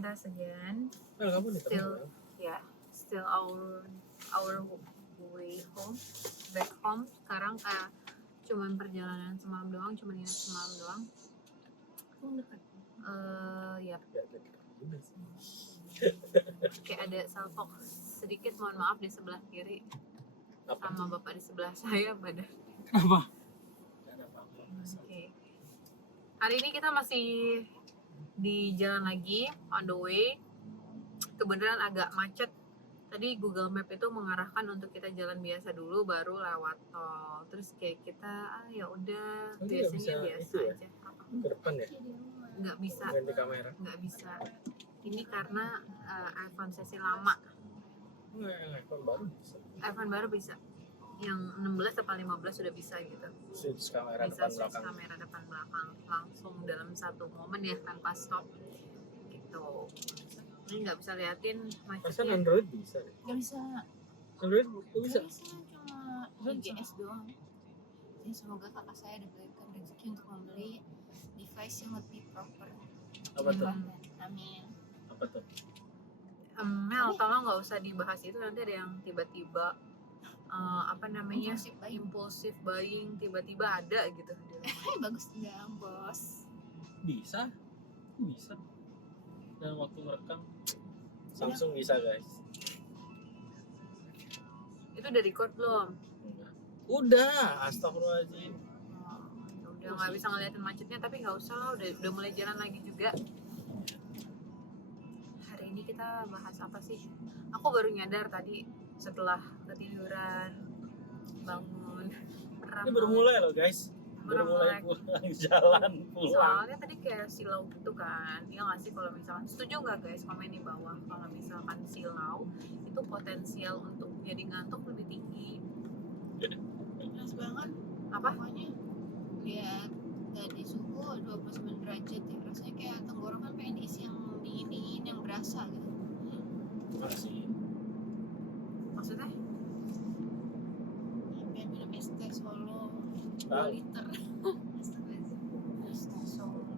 joining us again. Kamu nih Still our way home, back home. Sekarang kayak cuman perjalanan semalam doang, cuman nginep semalam doang. Ya. Kayak ada salpok sedikit, mohon maaf di sebelah kiri. Sama bapak di sebelah saya pada. Kenapa? Okay. Hari ini kita masih di jalan lagi, on the way. Kebenaran agak macet. Tadi Google Map itu mengarahkan untuk kita jalan biasa dulu, baru lewat tol. Terus kayak kita, ya udah, biasanya biasa aja. Ke depan ya? Nggak bisa. Ganti kamera? Nggak bisa. Ini karena iPhone sesi lama. iPhone baru bisa. iPhone baru bisa. Yang 16 atau 15 sudah bisa gitu. Switch kamera Bisa depan switch belakang. kamera depan belakang langsung dalam satu momen ya, tanpa stop gitu. Ini nggak bisa liatin Perasaan macetnya. Android bisa deh. Gak bisa. Android bisa? Cuma IGS doang. Jadi semoga kakak saya diberikan rezeki untuk membeli device yang lebih proper. Apa tuh? Amin. Apa tuh? Mel, tolong nggak usah dibahas itu, nanti ada yang tiba-tiba impulsive buying tiba-tiba ada gitu. Bagus enggak, bos? Bisa. Dalam waktu merekam. Samsung bisa guys. Itu udah record belum? Enggak. Udah, astagfirullahaladzim. Udah nggak bisa ngeliatin macetnya, tapi nggak usah lah, udah mulai jalan lagi juga. Hari ini kita bahas apa sih? Aku baru nyadar tadi setelah ketiduran, bangun, Ini baru mulai loh guys. Baru mulai pulang jalan pulang. Soalnya tadi kayak silau gitu kan. Dia nggak sih, kalau misalkan setuju nggak guys, komen di bawah kalau misalkan silau itu potensial untuk jadi ngantuk lebih tinggi. Panas banget. Apa? Pokoknya lihat tadi suhu 29 derajat ya. Rasanya kayak tenggorokan pengen diisi yang dingin yang berasa gitu. Masih. Maksudnya? Pengen minum es teh Solo 2 liter. Es teh Solo.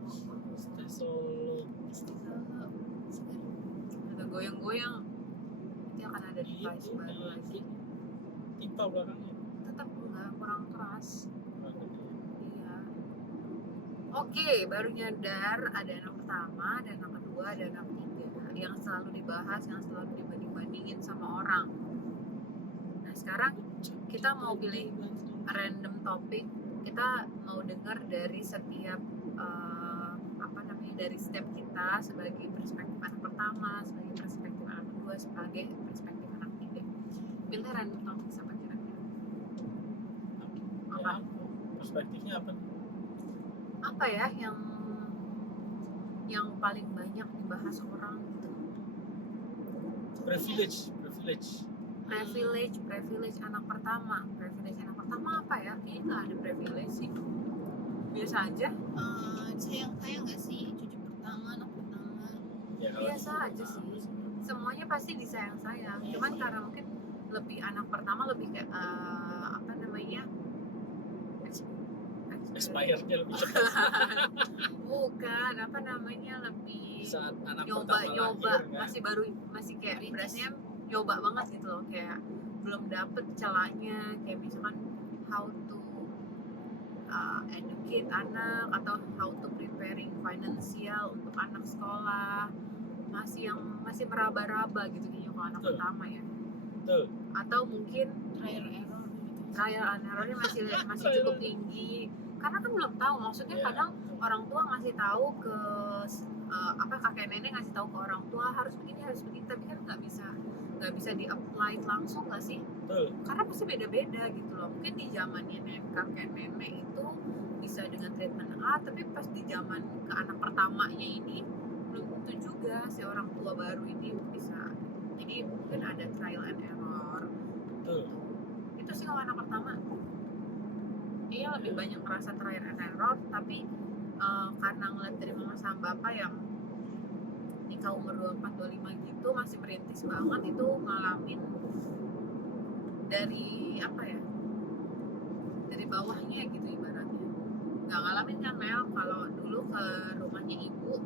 Segar. Ada goyang-goyang. Nanti akan ada device baru lagi. Timpal belakangnya. Tetap enggak, kurang keras. Iya. Oke, baru nyadar ada anak pertama, ada anak kedua, ada anak ketiga yang selalu dibahas, yang selalu dibanding-bandingin sama orang. Nah, sekarang kita mau pilih random topik. Kita mau dengar dari setiap dari step kita sebagai perspektif anak pertama, sebagai perspektif anak kedua, sebagai perspektif anak ketiga. Pilih random topik sama kira-kira. Apa? Perspektifnya apa? Apa ya yang paling banyak dibahas orang gitu? Privilege anak pertama. Privilege anak pertama apa ya? Kayaknya nggak ada privilege sih. Biasa aja. Sayang nggak sih cucu pertama, anak pertama? Ya, biasa aja sih. Semuanya pasti disayang-sayang. Cuman karena mungkin lebih anak pertama lebih kayak expirednya lebih cepat. Bukan, lebih Saat anak nyoba lahir, masih kayak berasnya nyoba banget gitu loh, kayak belum dapet celahnya, kayak misalkan how to educate anak atau how to preparing financial untuk anak sekolah, masih meraba-raba gitu kayaknya kalau anak pertama ya. Betul. Atau mungkin trial and errornya masih cukup tinggi karena kan belum tahu, maksudnya kadang orang tua ngasih tahu ke kakek nenek ngasih tahu ke orang tua harus begini tapi kan nggak bisa di-apply langsung nggak sih? Betul. Karena pasti beda-beda gitu loh. Mungkin di zamannya kakek nenek itu bisa dengan treatment A, tapi pas di zaman ke anak pertamanya ini belum tentu juga si orang tua baru ini bisa. Jadi mungkin ada trial and error. Betul. Itu sih kalau anak pertama. Iya, lebih banyak merasa trial and error, tapi karena ngeliat dari mama sama bapak yang nikah umur 24-25 gitu masih merintis banget, itu ngalamin dari dari bawahnya gitu ibaratnya. Nggak ngalamin kan Mel, kalau dulu ke rumahnya ibu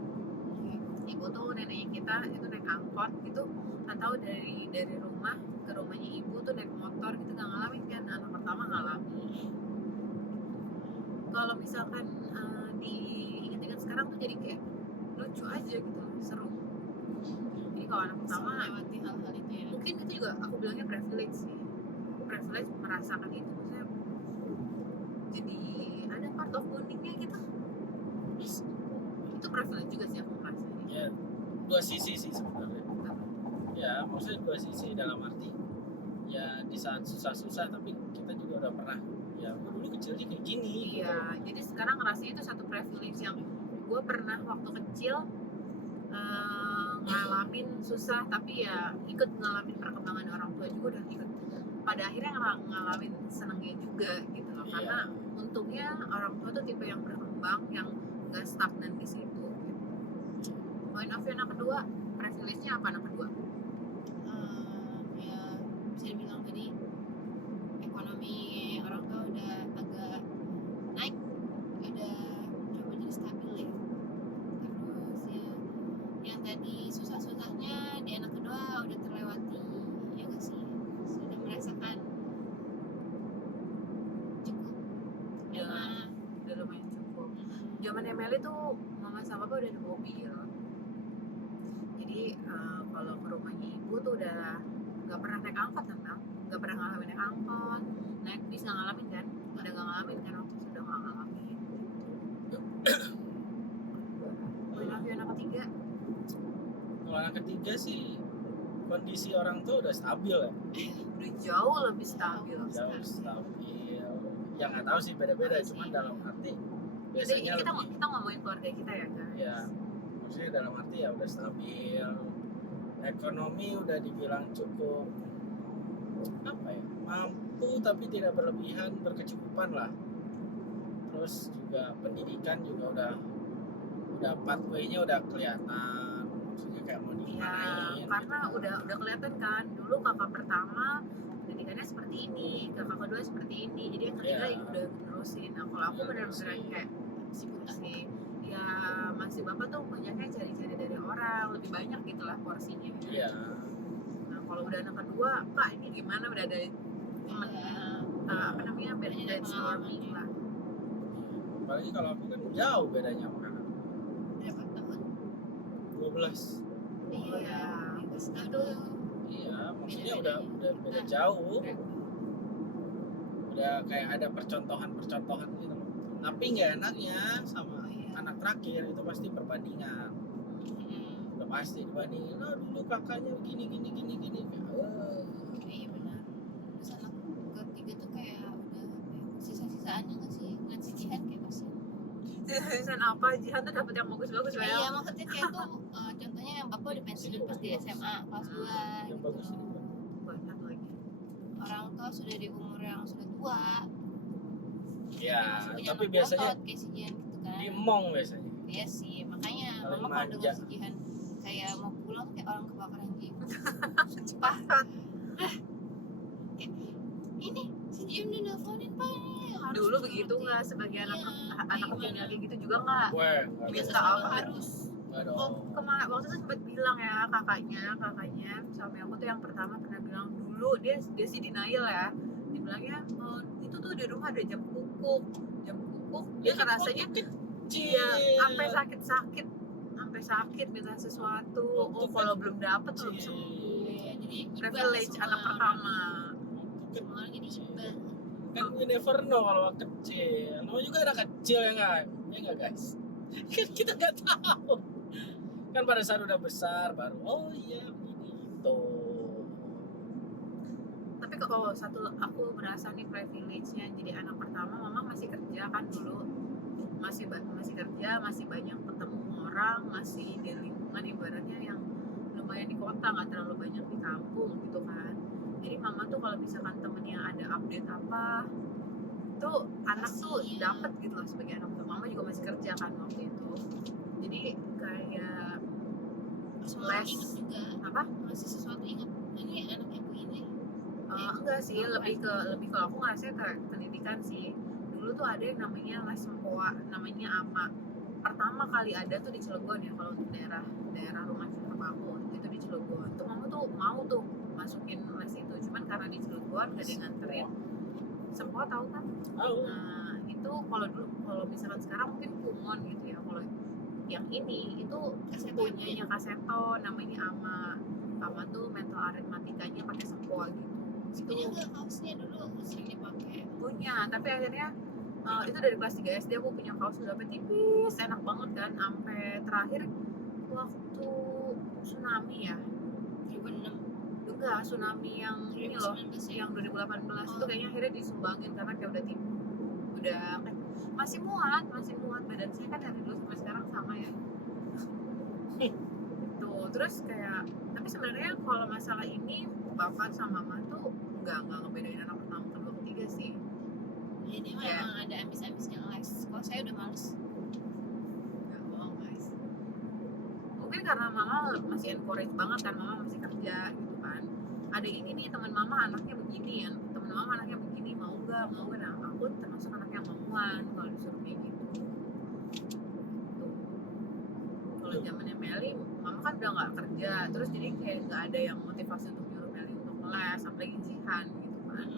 ibu tuh neneknya kita itu naik angkot gitu, atau dari rumah ke rumahnya ibu tuh naik motor gitu, nggak ngalamin kan. Anak pertama ngalamin. Kalau misalkan diingat-ingat sekarang tuh jadi kayak lucu aja gitu, seru. Jadi kalau anak pertama melewati hal-hal itu ya. mungkin itu juga aku bilangnya privilege sih, privilege merasakan itu, maksudnya jadi ada part of bondingnya gitu. Itu privilege juga sih aku merasanya. Ya, dua sisi sih sebenarnya. Ya, maksudnya dua sisi dalam arti ya di saat susah-susah tapi kita juga udah pernah ya gue dulu kecilnya kayak gini. Iya, jadi sekarang rasanya itu satu privilege yang gue pernah waktu kecil ngalamin susah, tapi ya ikut ngalamin perkembangan orang tua juga, udah ikut pada akhirnya ngalamin senengnya juga gitu loh. Iya. Karena untungnya orang tua tuh tipe yang berkembang, yang gak stagnan di situ gitu. Point of view anak kedua, privilege-nya apa anak kedua? Ya bisa dibilang tadi ekonomi orang tua udah agak naik, udah coba jadi stabil ya. Terus ya yang tadi susah-susahnya di anak kedua udah terlewati, ya gak sih, sudah merasakan cukup. Ya, udah lumayan cukup. Zamannya Meli tuh mama sama papa udah ada mobil, jadi kalau ke rumahnya ibu tuh udah nggak pernah naik angkot kan, Mel? Nggak pernah ngalamin naik angkot, naik bis nggak ngalamin kan? Udah nggak ngalamin kan, waktu sudah nggak ngalamin. Poin of view anak ketiga, Kalau anak ketiga sih kondisi orang tua udah stabil ya. udah jauh lebih stabil. Jauh stabil. Ya nggak tahu sih beda-beda, cuman dalam arti Jadi biasanya kita ngomongin keluarga kita ya guys. ya maksudnya dalam arti ya udah stabil, ekonomi udah dibilang cukup apa ya, mampu tapi tidak berlebihan, berkecukupan lah. Terus juga pendidikan juga udah pathway-nya udah kelihatan, maksudnya kayak mau Iya, dimarahin karena gitu. udah kelihatan kan. Dulu kakak pertama pendidikannya seperti ini, kakak kedua seperti ini, jadi yang ketiga Iya. udah terusin. Nah kalau aku Udah benar-benar terusin. kayak masih ya masih bapak tuh banyaknya cari-cari dari orang, lebih banyak gitulah porsinya. Iya. Nah kalau udah anak kedua, kak ini gimana, udah ada temen apa namanya brainstorming lah. Apalagi kalau aku kan jauh bedanya sama kakak, Berapa tahun? 12. Iya, itu Iya, maksudnya udah beda jauh. Udah kayak ada percontohan gitu loh. Tapi nggak enaknya sama anak terakhir itu pasti perbandingan. Udah pasti dibandingin, oh dulu kakaknya gini. iya benar. Terus anak ketiga tuh kayak udah sisa-sisaannya nggak sih, ngeliat si Jihan kayak kasihan. Sisaan apa, Jihan tuh dapet yang bagus-bagus lah ya. Iya maksudnya kayak tuh contohnya yang bapak udah pensiun pas di SMA kelas 2 Yang gitu. bagus ini. Banyak lagi. Orang tua sudah di umur yang sudah tua. Ya, masih punya tapi anak biasanya otot kayak si Jihan gitu kan. di mong biasanya. Iya sih, makanya Paling mama kalau dengar manja. si Jihan kayak mau pulang tuh kayak orang kebakaran jiwa. Cepat. Ini si Jihan udah nelfonin pak ini. Harus Dulu turun begitu nanti. nggak sebagai anak Iya, anak gimana? kecilnya kayak gitu juga nggak? Weh, Minta Selalu apa? harus. nggak Oh, dong. kemarin waktu itu sempat bilang ya kakaknya suami aku tuh yang pertama pernah bilang dulu dia sih denial ya, dibilangnya itu tuh di rumah ada jam kukuk dia kan rasanya waktu kecil. iya sampai sakit minta sesuatu. Waktu Kalau belum dapet belum kecil. sembuh. Iya, jadi Privilege anak pertama. semua orang jadi iba. Kan we never know kalau kecil. Namanya juga anak kecil ya nggak guys? Kan kita nggak tahu. Kan pada saat udah besar baru oh iya begini gitu. Tapi kalau satu aku merasa nih privilege-nya jadi anak pertama, mama masih kerja kan dulu, masih kerja, masih banyak ketemu orang, masih di lingkungan ibaratnya yang lumayan di kota, nggak terlalu banyak di kampung gitu kan. Jadi mama tuh kalau misalkan temennya ada update apa tuh anak tuh Iya. dapat gitu loh sebagai anak tua. Mama juga masih kerja kan waktu itu, jadi kayak Semua orang Les. ingat juga. apa Masih sesuatu ingat. Ini anak ibu ini. enggak sih, lebih ke aku ngerasa ke pendidikan sih. Dulu tuh ada yang namanya les sempoa, namanya ama pertama kali ada tuh di Cilegon ya, kalau untuk daerah rumah nyokap aku itu di Cilegon. Tuh mama tuh mau tuh masukin les itu, cuman karena di Cilegon gak ada yang nganterin. Semua tahu kan? Nah itu kalau misalkan sekarang mungkin Kumon gitu ya. Kalau yang ini itu punyanya Kak Seto, namanya Ama tuh mental aritmatikanya pakai sempoa gitu. punya nggak kaosnya dulu sering dipakai. Punya, tapi akhirnya itu dari kelas 3 SD aku punya kaos udah tipis, enak banget kan, sampai terakhir waktu tsunami ya. 2006 Enggak, tsunami yang ini loh, 2019 ya? yang 2018 itu kayaknya akhirnya disumbangin karena kayak udah masih muat badan saya kan dari dulu sampai sekarang sama ya. Tuh, terus kayak tapi sebenarnya kalau masalah ini bapak sama mama tuh nggak ngebedain anak pertama, kedua, ketiga sih. Ini mah Ya. emang ada ambis-ambisnya les. Kalau saya udah males. Nggak bohong guys. Mungkin karena mama masih encourage banget kan, mama masih kerja gitu kan. Ada ini nih teman mama anaknya begini ya, teman mama anaknya begini, mau nggak? Nah aku termasuk anak yang mauan kalau disuruh kayak gitu. Tuh. Kalau zamannya Meli, mama kan udah nggak kerja, terus jadi kayak nggak ada yang motivasi untuk nyuruh Meli untuk les, apalagi jihan gitu kan.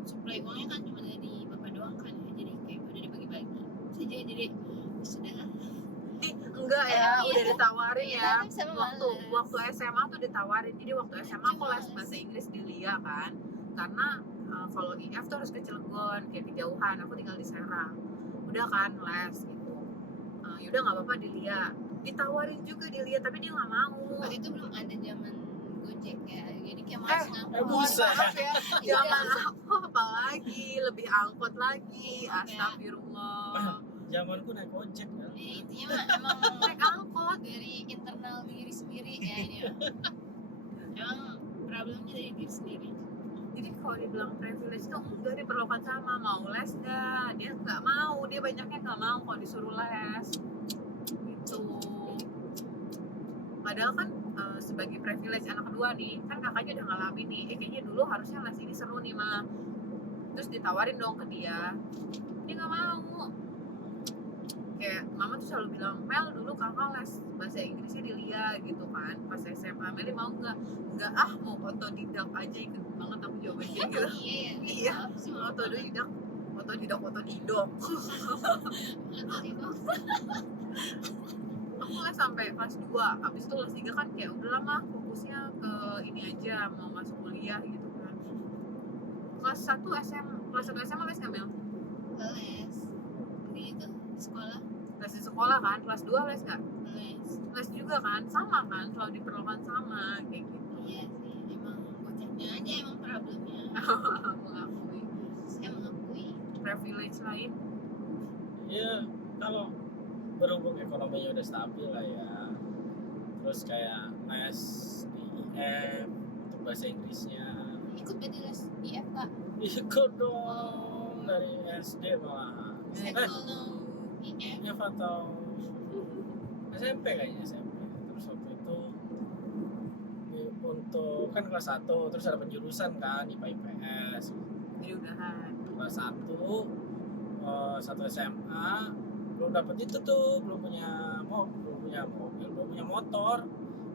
Supply uangnya kan cuma dari bapak doang kan ya, jadi kayak udah dibagi-bagi. Jadi sudah. Enggak ya, udah ditawarin Iya, ya. tapi sama Waktu SMA tuh ditawarin. Jadi waktu SMA aku les bahasa Inggris di Lia kan. Karena kalau IF tuh harus ke Cilegon, kayak kejauhan. Aku tinggal di Serang. Udah kan les gitu. Yaudah nggak apa-apa di Lia. Ditawarin juga di Lia, tapi dia nggak mau. Waktu itu belum ada zaman Gojek ya, jadi kayak males ngangkut. buset. Maaf ya, zaman aku apalagi lebih angkot lagi. Iya. Astagfirullah. Zamanku naik ojek kan. Intinya mah emang Naik angkot. dari internal diri sendiri ya ini mah. Emang problemnya dari diri sendiri. Jadi kalau dibilang privilege tuh enggak diperlukan sama mau les nggak, dia nggak mau, dia banyaknya nggak mau kalau disuruh les gitu. Padahal kan sebagai privilege anak kedua nih kan kakaknya udah ngalamin nih, kayaknya dulu harusnya les ini seru nih mah, terus ditawarin dong ke dia nggak mau. Kayak mama tuh selalu bilang, Mel dulu kakak les bahasa Inggrisnya di Lia gitu kan pas SMA. Meli mau nggak mau otodidak aja, ikut banget aku jawabannya gitu. Iya. Iya, otodidak aku les sampai kelas 2, abis itu kelas 3 kan kayak udah lama fokusnya ke ini aja, mau masuk kuliah gitu kan. Kelas 1 SMA les nggak Mel? Les di itu di sekolah Les di sekolah kan, kelas 2 les nggak? les. juga kan, sama kan, selalu diperlukan sama kayak gitu. Iya sih, emang bocahnya aja emang problemnya. Mengakui Saya mengakui. privilege lain. Iya, kalau berhubung ekonominya udah stabil lah ya, terus kayak les di IF untuk bahasa Inggrisnya Ikut berarti les IF Kak. ikut dong dari SD malah. Saya kalau IF IF atau SMP kayaknya SMP. Terus waktu itu untuk kan kelas 1 terus ada penjurusan kan IPA IPS. Jadi udahan. Kelas 1 SMA belum dapet itu tuh, belum punya mobil, belum punya motor,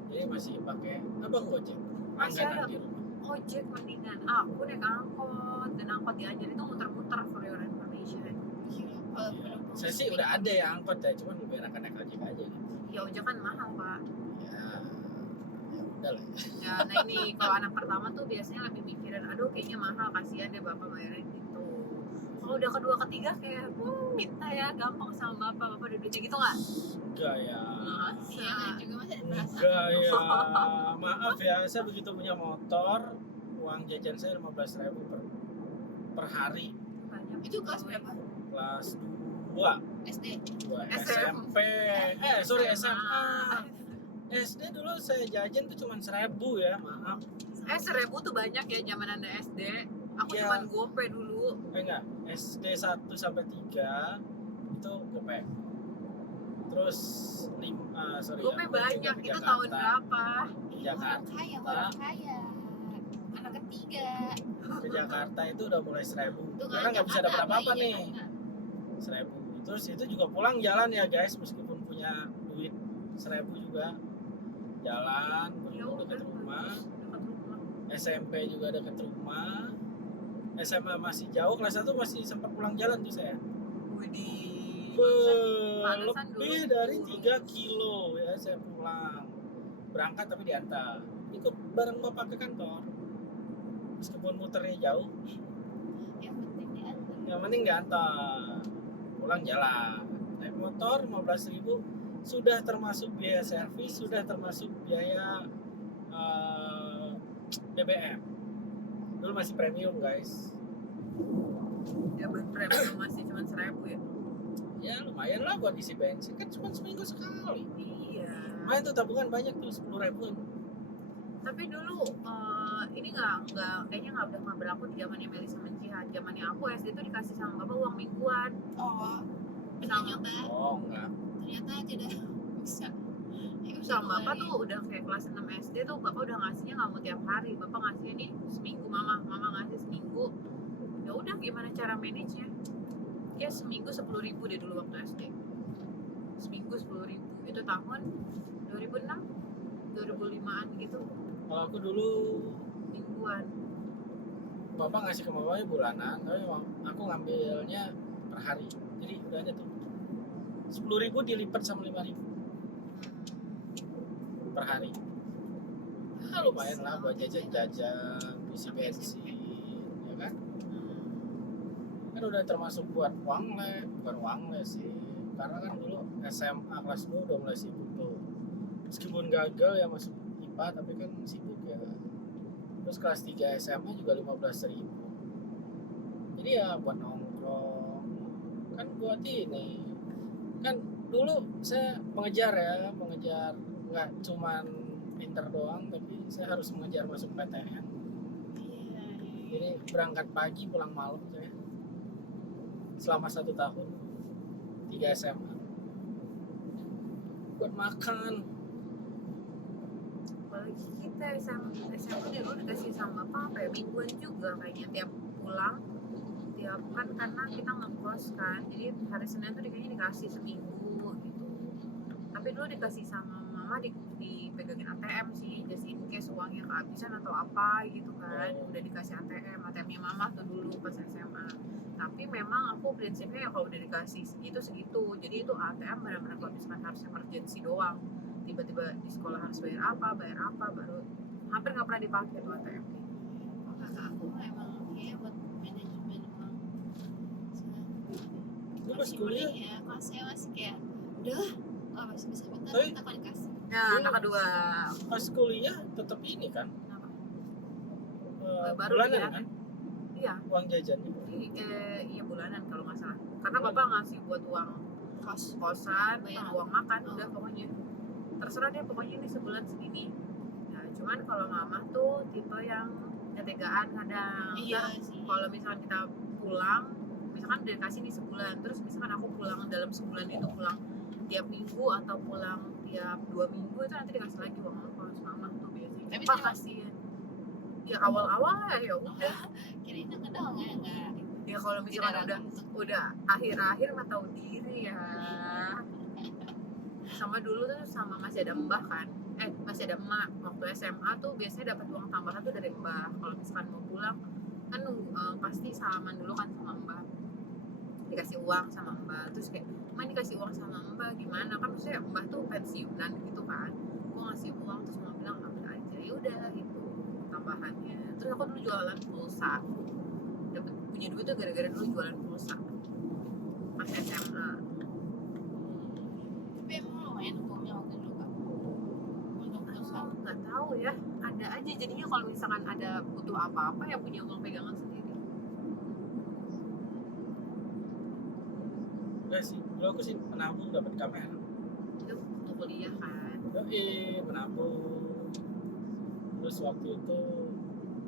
jadi masih pakai abang Gojek Masih langganan ada di rumah. ojek mendingan. Aku naik angkot, dan angkot diajarin itu muter-muter, for your information. kalau Ya, saya sih udah ada ya angkot ya, cuman lebih enakan naik ojek aja gitu. Ya ojek kan mahal pak. Ya udah lah. Ya, nah ini kalau anak pertama tuh biasanya lebih mikirin, aduh kayaknya mahal, kasihan deh bapak bayarin gitu. Kalau udah kedua ketiga kayak minta ya gampang sama bapak udah duitnya gitu nggak? Enggak ya. iya kan juga masih ada perasaan. Enggak ya. Maaf ya, saya begitu punya motor, uang jajan saya 15.000 per hari. Banyak. Itu kelas berapa? Kelas 2 SD. SMP. Sorry SMA. SD dulu saya jajan tuh cuma 1.000 ya, maaf. 1.000 tuh banyak ya zaman anda SD. Aku Iya. cuma gope dulu. Enggak, SD 1 sampai 3 itu gope. Terus Gope aku banyak, juga ke itu Jakarta. tahun berapa? Iya, orang Jakarta. kaya. Anak ketiga. Ke Jakarta itu udah mulai 1.000. Tuh Karena nggak bisa dapat Jakarta, apa-apa apalagi nih. Jakarta. 1.000 Terus itu juga pulang jalan ya guys, meskipun punya duit 1.000 juga jalan Ya berhubung udah, dekat rumah. dekat rumah. SMP juga dekat rumah. SMA masih jauh, kelas 1 masih sempat pulang jalan tuh saya. Widih. Lebih Pantesan dulu dari kurus. 3 kilo ya saya pulang. Berangkat tapi diantar. Ikut bareng bapak ke kantor. Meskipun muternya jauh, Yang penting diantar. yang penting diantar. Pulang jalan. Naik motor 15.000 sudah termasuk biaya servis, sudah termasuk biaya BBM. Dulu masih premium guys. Ya premium masih cuma 1.000 ya. Ya lumayan lah buat isi bensin, kan cuma seminggu sekali. Iya. Lumayan tuh tabungan banyak tuh 10.000. Tapi dulu ini kayaknya nggak berlaku di zamannya Meli sama Jihad. Zamannya aku SD tuh dikasih sama bapak uang mingguan. Oh, pernah nyoba? Oh enggak. Ternyata tidak bisa. Sama bapak tuh udah kayak kelas 6 SD tuh bapak udah ngasihnya nggak mau tiap hari, bapak ngasihnya nih seminggu, mama ngasih seminggu. Ya udah gimana cara manage nya? Ya seminggu 10.000 deh dulu waktu SD. Seminggu 10.000 itu tahun 2006 2005an gitu Kalau aku dulu mingguan. bapak ngasih ke mamanya bulanan, tapi aku ngambilnya per hari. Jadi udah aja tuh 10.000 dilipat sama 5.000 per hari. Ah, lumayan lah buat jajan-jajan, isi bensin, ya kan? Kan udah termasuk buat uang les, bukan uang les sih. Karena kan dulu SMA kelas 2 udah mulai sibuk tuh. Meskipun gagal ya masuk IPA, tapi kan sibuk ya. Terus kelas 3 SMA juga 15.000. Jadi ya buat nongkrong, kan buat ini. Kan dulu saya mengejar nggak cuman pinter doang, tapi saya harus mengejar masuk PTN. Jadi berangkat pagi pulang malam saya selama 1 tahun 3 SMA buat makan. Apalagi kita SMA dulu dikasih sama apa ya mingguan juga kayaknya tiap pulang tiap kan karena kita ngekos kan, jadi hari Senin tuh kayaknya dikasih seminggu gitu. Tapi dulu dikasih sama mama dipegangin ATM sih, just in case uangnya kehabisan atau apa gitu kan. Udah dikasih ATM-nya mama tuh dulu pas SMA. Tapi memang aku prinsipnya ya kalau udah dikasih segitu, jadi itu ATM benar-benar kalau misalkan harus emergency doang, tiba-tiba di sekolah harus bayar apa baru hampir nggak pernah dipakai tuh ATM. Oh, kakak aku memang ya buat manajemen uang. Lu pas kuliah Ya, kalau saya masih kayak udah lah, masih bisa minta Tapi- minta kalau dikasih. Nah, anak kedua pas kuliah tetap ini kan kenapa? Baru bulanan dikira. kan Iya, uang jajannya. iya bulanan kalau nggak salah. Karena bapak ngasih buat uang kosan, Bayar. uang makan, Oh. udah pokoknya terserah deh pokoknya ini sebulan segini. Nah, cuman kalau mama tuh tipe yang ketegaan kadang. Iya Ntar sih. kalau misalkan kita pulang, misalkan udah dikasih nih sebulan, terus misalkan aku pulang dalam sebulan itu pulang tiap minggu atau pulang tiap 2 minggu itu nanti dikasih lagi uang kos mama tuh biasanya. Tapi Pak terima- kasihan. Ya awal-awal lah ya udah. Kirain itu dong ya enggak. Ya kalau misalkan udah akhir-akhir mah tahu diri ya. Sama dulu tuh sama masih ada mbah kan, masih ada emak waktu SMA tuh biasanya dapat uang tambahan tuh dari mbah. Kalau misalkan mau pulang kan pasti salaman dulu kan sama mbah, dikasih uang sama mbah. Terus kayak emang dikasih uang sama mbah gimana kan, maksudnya mbah tuh pensiunan gitu kan, gua ngasih uang terus mau bilang ambil aja, ya udah itu tambahannya. Terus aku dulu jualan pulsa, dapat punya duit tuh gara-gara dulu jualan pulsa pas SMA. Tapi emang lumayan untungnya waktu dulu kak. Untuk pulsa. Nggak tahu ya, ada aja jadinya kalau misalkan ada butuh apa-apa ya punya uang pegangan sendiri. Enggak sih, kalau aku sih menabung dapat kamera. Itu untuk kuliah kan. Menabung. Terus waktu itu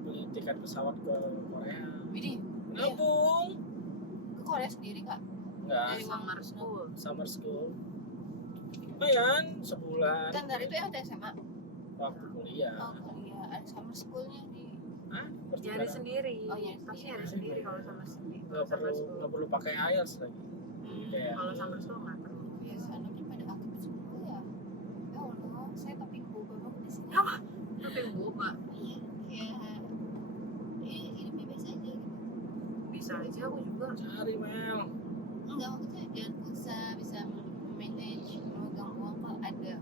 beli tiket pesawat ke Korea. Widih, Menabung. ke Korea sendiri kak? Enggak, Dari uang Summer school. summer school. Lumayan sebulan Standar itu ya waktu SMA. waktu kuliah. Oh kuliah, ada summer schoolnya di. Hah? Nyari Pertukaran. sendiri. Oh, nyari Pasti sendiri. nyari sendiri kalau sama sendiri. Nggak perlu pakai IELTS lagi. Kayak, Kalau sama restu nggak perlu. biasa anaknya pada aktif semua ya. Ya Allah, saya tapi boba banget di sini. Apa? Tapi boba Iya, kayak hidupnya biasa aja gitu. bisa aja aku juga. cari Mel. Enggak, maksudnya jangan bisa manage memegang uang kalau ada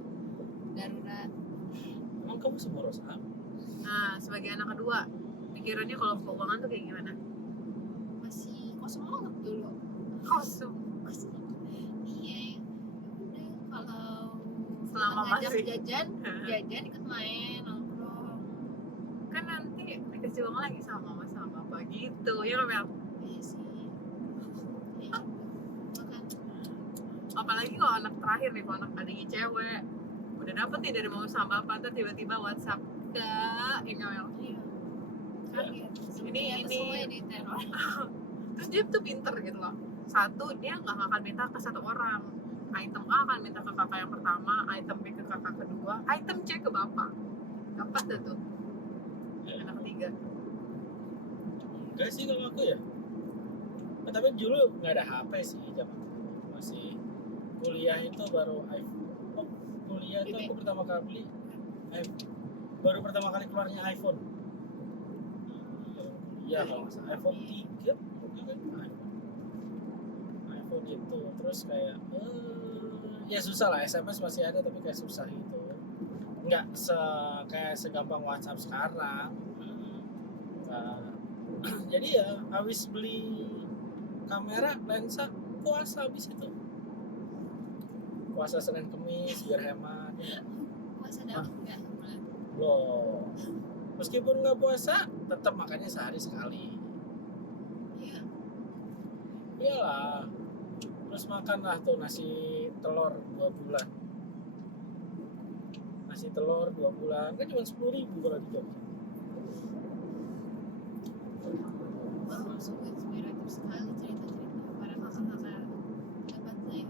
darurat. Emang kamu seboros apa? Nah, sebagai anak kedua, pikirannya kalau keuangan tuh kayak gimana? Masih kosong banget dulu. Kosong. Iya, udah kalau Selama ngajak masih- jajan ikut main nongkrong. Kan nanti dikasih uang lagi sama mama sama bapak gitu, ya nggak, Mel? Iya sih. Iya, makan. Apalagi kalau anak terakhir nih, kalau anak adiknya cewek udah dapet nih dari mama sama bapak, ntar tiba-tiba WhatsApp Kak, ini Mel. Iya. Kaget. Ini- Semua di teror. Terus dia tuh pinter gitu loh. Satu, dia nggak akan minta ke satu orang. Item A akan minta ke kakak yang pertama, item B ke kakak kedua, item C ke bapak. Dapat dah tuh. Anak ketiga. Enggak sih kalau aku ya. Tapi dulu nggak ada HP sih zaman dulu. Masih kuliah itu baru iPhone. Oh, kuliah itu aku pertama kali beli baru pertama kali keluarnya iPhone. Iya kalau nggak salah iPhone 3 iPhone itu terus kayak ya susah lah, SMS masih ada tapi kayak susah gitu. Nggak kayak segampang WhatsApp sekarang. Nah, jadi ya habis beli kamera lensa puasa habis itu. Puasa Senin Kemis biar hemat. Puasa dapat nggak? Loh, meskipun nggak puasa tetap makannya sehari sekali. Iya. Iyalah. Terus makanlah tuh nasi telur 2 bulan. Nasi telur 2 bulan kan cuma 10.000 kalau di Jogja. Wah, sungguh inspiratif sekali cerita-cerita para kakak-kakak dapat saya.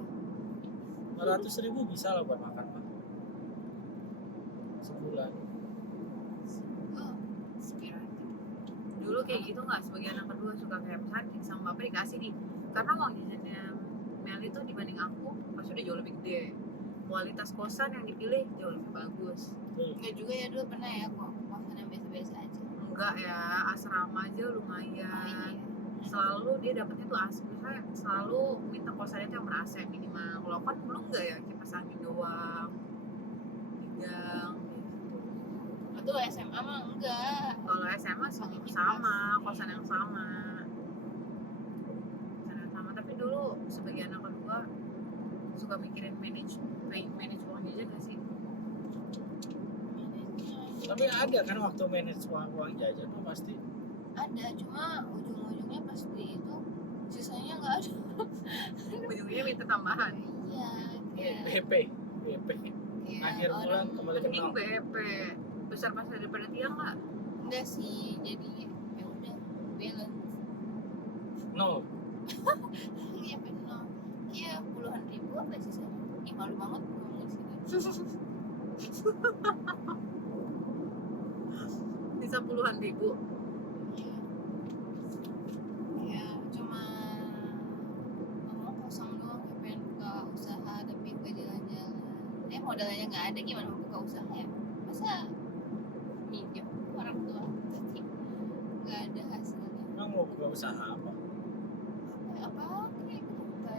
400.000 bisa lah buat makan mah. Sebulan. Oh, inspiratif. Dulu kayak gitu nggak, sebagai anak kedua suka kayak misalnya sama bapak dikasih nih, karena uang jajannya Mel itu dibanding aku pas udah jauh lebih gede, kualitas kosan yang dipilih jauh lebih bagus. Enggak juga ya, dulu pernah ya kok kosan yang biasa-biasa aja. Enggak ya, asrama aja Oh lumayan. iya. Selalu dia dapetnya tuh AC, misalnya selalu minta kosannya tuh yang ber-AC minimal. Kalau kan belum enggak ya, kipas angin doang, gang gitu. Itu SMA mah enggak. Kalau SMA sih Pakai kipas. sama, kosan yang sama. Kosan yang sama, tapi dulu sebagai anak kedua suka mikirin manage uang jajan gak sih? Tapi ada kan waktu manage uang jajan tuh pasti. Ada, cuma ujung-ujungnya pasti itu sisanya nggak ada. Ujungnya minta tambahan. Iya, kayak BP. Akhir bulan orang kembali ke Mending nol. BP besar pas daripada tiang nggak? enggak sih, jadi ya udah balance. Nol. Iya benar. Iya puluhan ribu apa sisanya? Ih malu banget ngomongin sini. Bisa puluhan ribu. Iya. Ya cuma ngomong kosong doang, kayak pengen buka usaha tapi nggak jalan-jalan. Modalnya nggak ada, gimana mau buka usaha ya? Masa minjem orang tua tapi nggak ada hasilnya. Emang mau buka usaha apa? Apa kayak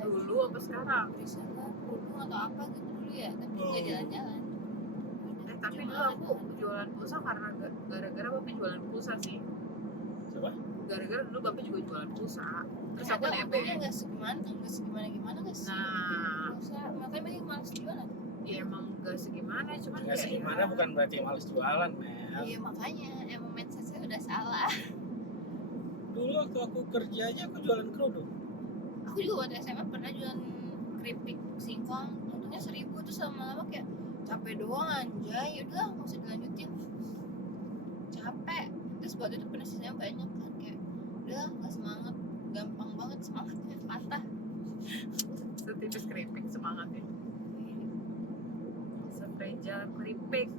Dulu apa sekarang? reseller kerudung atau apa gitu dulu ya, tapi nggak jalan-jalan. Tapi dulu aku jualan pulsa karena gara-gara bapak jualan pulsa sih. Coba. Gara-gara dulu bapak juga jualan pulsa. Terus aku Ternyata untungnya nebeng. nggak segimana guys. Nah, Usah, makanya banyak malas jualan. ya emang gak segimana, cuman Nggak kayak segimana ya, bukan berarti males jualan, Mel. Iya makanya emang mindset saya udah salah. Dulu waktu aku kerja aja aku jualan kerudung. Aku juga waktu SMA pernah jualan keripik singkong, untungnya 1.000, terus lama-lama kayak capek doang anjay, udah nggak usah dilanjutin. Capek. Terus waktu itu pernah sisanya banyak kan, kayak udah nggak semangat, gampang banget semangatnya patah. setipis keripik semangatnya. Sepreja keripik.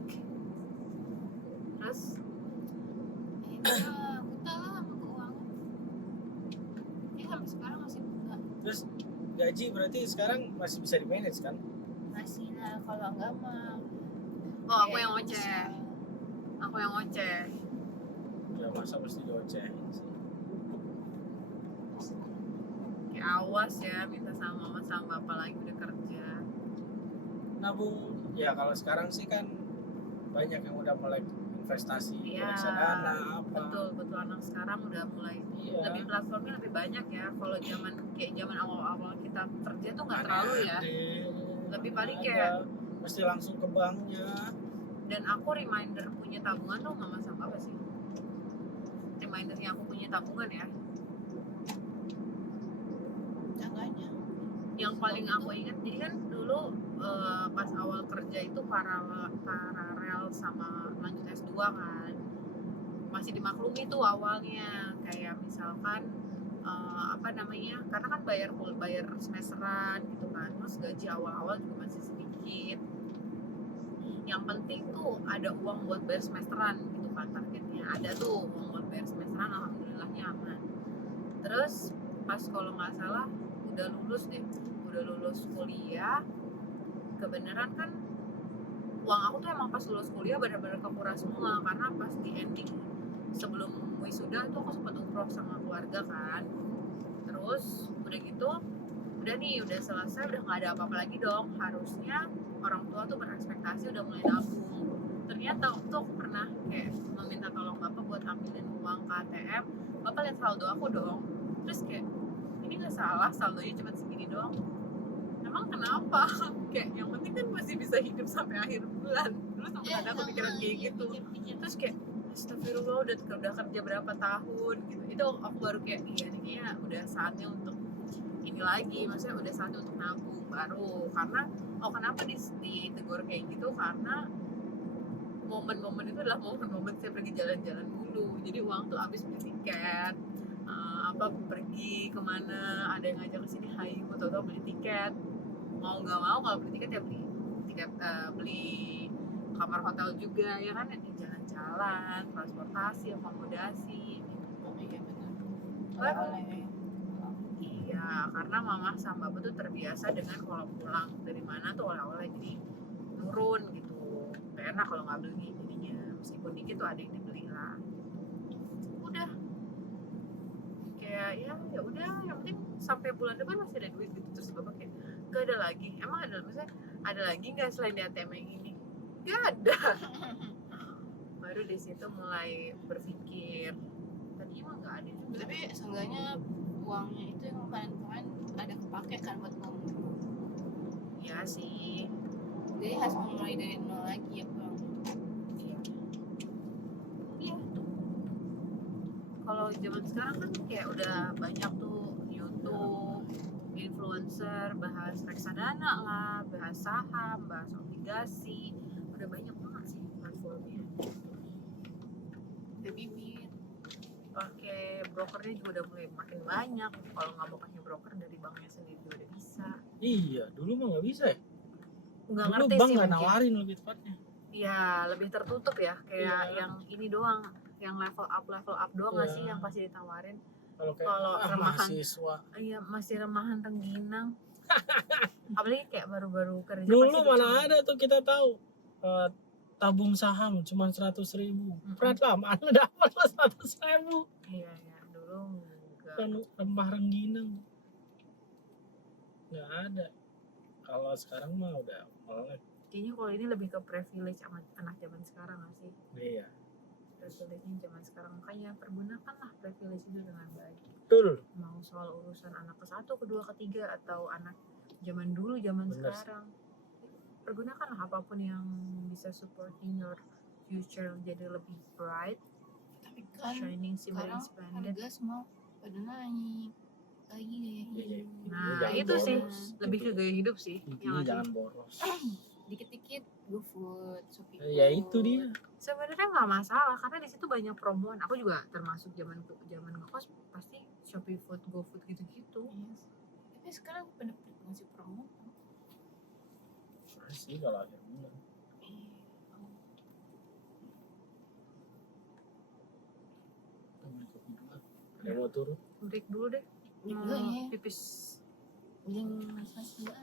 Terus Ya buta lah sama keuangan. Ya sampai sekarang masih buta. Terus gaji berarti sekarang masih bisa di manage kan? masih. Nah kalau enggak mah Oh, aku kayak yang ngoceh. Aku yang ngoceh. Ya masa mesti diocehin sih. Kayak awas ya, minta sama mama sama bapak lagi udah kerja. Nabung ya kalau sekarang sih kan banyak yang udah mulai investasi, Iya, reksadana apa. betul anak sekarang udah mulai Iya. lebih platformnya lebih banyak ya. Kalau zaman awal-awal kita kerja tuh nggak terlalu ya. Lebih paling kayak mesti langsung ke banknya. Dan aku reminder punya tabungan tuh mama sama apa sih? Remindernya aku punya tabungan ya. Jangannya Yang paling aku ingat jadi kan dulu pas awal kerja itu paralel sama lanjut S2 kan. Masih dimaklumi tuh awalnya kayak misalkan apa namanya? Karena kan bayar semesteran gitu kan. Terus gaji awal-awal juga masih sedikit. Yang penting tuh ada uang buat bayar semesteran gitu kan targetnya. Ada tuh uang buat bayar semesteran, alhamdulillahnya aman. Terus pas kalau nggak salah udah lulus kuliah, kebenaran kan uang aku tuh emang pas lulus kuliah benar-benar kekuras semua karena pas di ending sebelum wisuda tuh aku sempat umroh sama keluarga kan. Terus udah gitu udah selesai, udah nggak ada apa-apa lagi dong. Harusnya orang tua tuh berekspektasi udah mulai nabung. Ternyata waktu aku pernah kayak meminta tolong bapak buat ambilin uang ke ATM, bapak lihat saldo aku dong. Terus kayak ini nggak salah, saldonya cuma segini doang. Emang kenapa? Kayak yang penting kan masih bisa hidup sampai akhir bulan. Dulu sempat ada kepikiran kayak gitu. Terus kayak astagfirullah udah kerja berapa tahun gitu. Itu aku baru kayak iya nih kayaknya udah saatnya untuk ini lagi, maksudnya udah saatnya untuk nabung baru. Karena kenapa ditegur kayak gitu, karena momen-momen itu adalah momen-momen saya pergi jalan-jalan dulu, jadi uang tuh habis beli tiket pergi kemana, ada yang ngajak ke sini hayu, atau beli tiket, mau nggak mau kalau beli tiket ya beli tiket, beli kamar hotel juga ya kan, jalan-jalan, transportasi, akomodasi gitu. oh iya benar. Baru Oleh-oleh. iya, karena mama sama bapak tuh terbiasa dengan kalau pulang dari mana tuh oleh-oleh, jadi turun gitu. Gak enak kalau nggak beli jadinya, meskipun dikit tuh ada yang dibeli lah. Udah kayak ya udah, yang penting sampai bulan depan masih ada duit gitu. Terus bapak kayak gak ada lagi, emang ada, maksudnya ada lagi nggak selain di ATM yang ini? Gak ada. Baru di situ mulai berpikir, tadi emang nggak ada juga. Tapi seenggaknya uangnya itu yang kemarin ada kepake kan buat kamu. Iya sih. Jadi harus mulai dari nol lagi ya bang. Iya. Kalau zaman sekarang kan kayak udah banyak tuh YouTube, influencer bahas reksadana lah, bahas saham, bahas obligasi, udah banyak banget sih platformnya. Ada bibit. Pakai brokernya juga udah mulai makin banyak. Kalau nggak mau pakai broker, dari banknya sendiri juga udah bisa. Iya, dulu mah nggak bisa ya. Nggak Dulu ngerti bank sih nggak mungkin. nawarin lebih tepatnya. Iya, lebih tertutup ya, kayak Iya. yang ini doang, yang level up doang nggak Iya. sih yang pasti ditawarin. Kalau kayak Kalau remahan, mahasiswa. iya masih remahan Rengginang. Apalagi kayak baru-baru kerja. Dulu pasti mana cuma- ada tuh kita tahu tabung saham cuma 100.000. Prat lah, mana dapat lah 100.000. Iya dulu enggak. Kan rempah rengginang nggak ada. Kalau sekarang mah udah melek. Kayaknya kalau ini lebih ke privilege sama anak zaman sekarang nggak sih? Iya. Privilege-nya zaman sekarang, makanya pergunakanlah privilege itu dengan baik. Betul. Mau soal urusan anak ke-1, ke-2, ke-3 atau anak zaman dulu, zaman Bener. sekarang, pergunakanlah apapun yang bisa supporting your future jadi lebih bright, Tapi kan shining, shimmering, sekarang splendid. harga semua pada naik lagi gaya hidup. Nah Jangan itu sih boros. lebih ke gaya hidup sih. Intinya yang jangan boros. Dikit-dikit GoFood, Shopee. Ya itu dia. sebenarnya nggak masalah karena di situ banyak promoan. Aku juga termasuk zaman ngekos pasti Shopee Food, GoFood gitu-gitu. Yes. Tapi sekarang pada ngasih promo. Masih kalau akhir bulan. Ada yang mau turun? Break dulu deh. Juga ya. Pipis. Yang mas-mas juga.